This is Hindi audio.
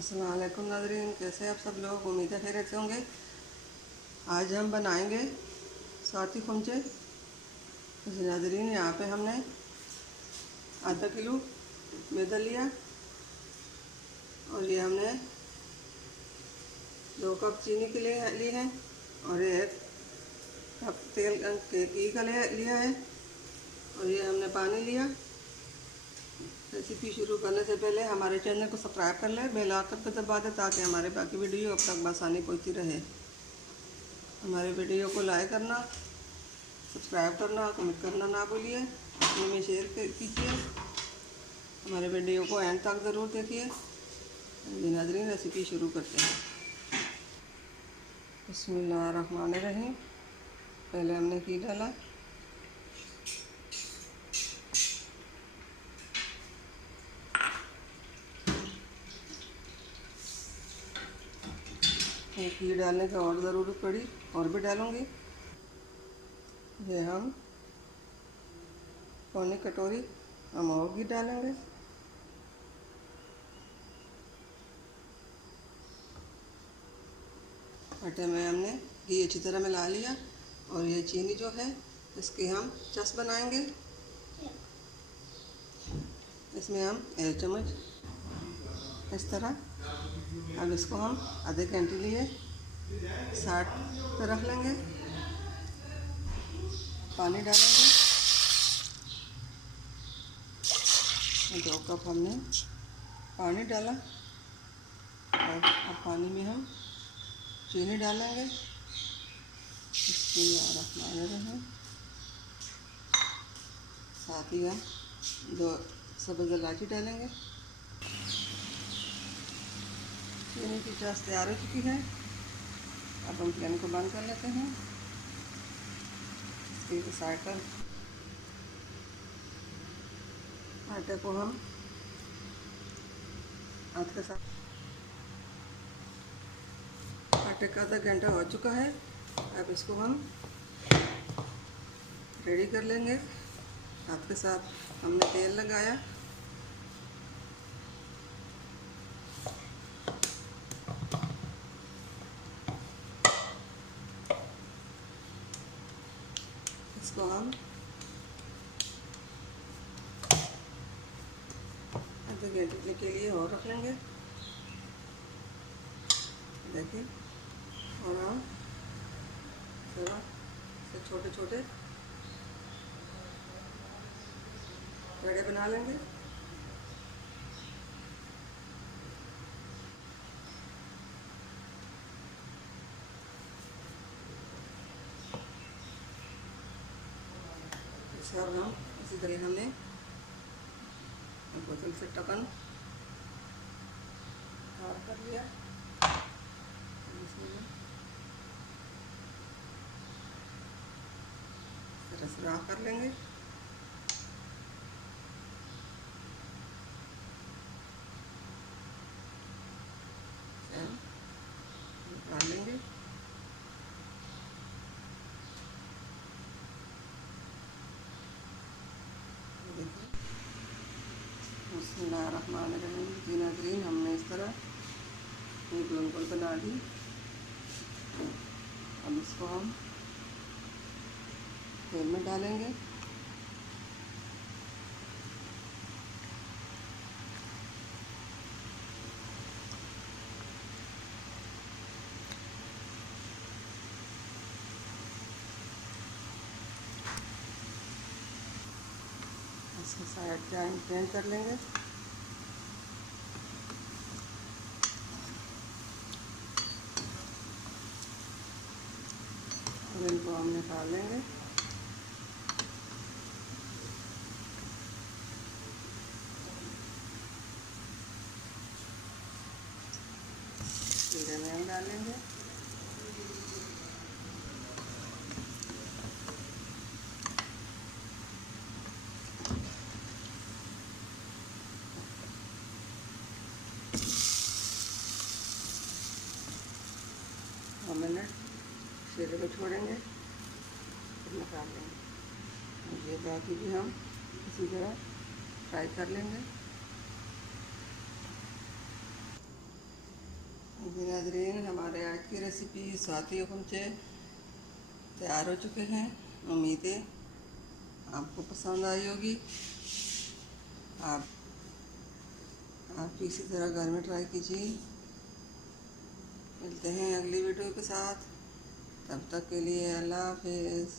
अस्सलाम वालेकुम नाज़रीन, कैसे आप सब लोग। उम्मीद है खैरियत से होंगे। आज हम बनाएंगे साथी खुमचे। जी नाज़रीन, यहाँ पे हमने आधा किलो मैदा लिया और ये हमने 2 कप चीनी के लिए ली है और 1 कप तेल घी का लिया है और ये हमने पानी लिया। रेसिपी शुरू करने से पहले हमारे चैनल को सब्सक्राइब कर लें, बेल आइकन पर दबा दें ताकि हमारे बाकी वीडियो अब तक आसानी पहुँचती रहे। हमारे वीडियो को लाइक करना, सब्सक्राइब करना, कमेंट करना ना भूलिए। अपने में शेयर कीजिए। हमारे वीडियो को एंड तक ज़रूर देखिए। नाज़रीन, रेसिपी शुरू करते हैं। बिस्मिल्लाहिर्रहमानिर्रहीम। पहले हमने घी डाला, घी डालने की और ज़रूरत पड़ी और भी डालूँगी। ये हम पौनी कटोरी हम और घी डालेंगे। आटे में हमने घी अच्छी तरह मिला लिया और ये चीनी जो है इसकी हम चस बनाएंगे। इसमें हम 1 चम्मच इस तरह, अब इसको हम आधे घंटे लिए साइड पे रख लेंगे। पानी डालेंगे, 2 कप हमने पानी डाला और अब पानी में हम चीनी डालेंगे। बिस्मिल्लाहिर्रहमानिर्रहीम। साथ ही हम 2 सब्ज़ इलायची डालेंगे। चीनी की चाश तैयार हो चुकी है। अब हम फ्लेम को बंद कर लेते हैं। इसके साइड पर आटे को हम हाथ के साथ, आटे का आधा घंटा हो चुका है। अब इसको हम रेडी कर लेंगे। हाथ के साथ हमने तेल लगाया, इसको हम आधे घंटे के लिए और रख लेंगे। देखिए, और हम थोड़ा से छोटे छोटे पेड़े बना लेंगे। इसे अब हम इसी तरह हमने बोतल से ढक्कन कवर कर लिया। इसमें रस कर लेंगे। निकाल लेंगे। देखिए, बिस्मिल्लाहिर्रहमानिर्रहीम। जी नाज़रीन, हमने इस तरह एक गोल बना ली। अब इसको हम तेल में डालेंगे। इसको साइड चेंज कर लेंगे। और इनको हम निकाल लेंगे। जीरे में हम डालेंगे। मिनट शीरे को छोड़ेंगे, फिर निकाल लेंगे। ये बाकी भी हम इसी तरह फ्राई कर लेंगे। जी नाज़रीन, हमारे आज की रेसिपी स्वाति कुलचे तैयार हो चुके हैं। उम्मीद है आपको पसंद आई होगी। आप इसी तरह घर में ट्राई कीजिए। मिलते हैं अगली वीडियो के साथ, तब तक के लिए अल्लाह हाफिज़।